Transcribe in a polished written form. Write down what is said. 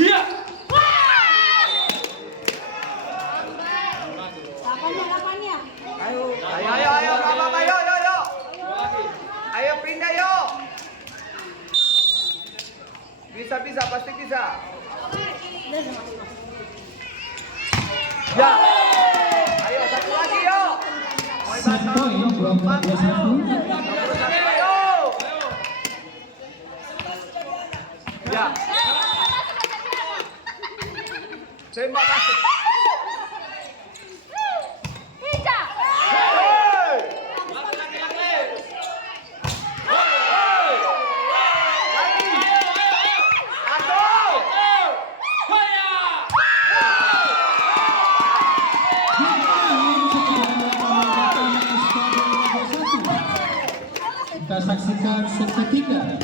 Iya. Lapannya. Ayo, Bapak, ayo. Ayo pindah yuk. Bisa, pasti bisa. Ya. Ayo satu lagi yuk. Set point 24-21. Ayo. Ya. Tembak kasih. Hija. Kita saksikan set ketiga.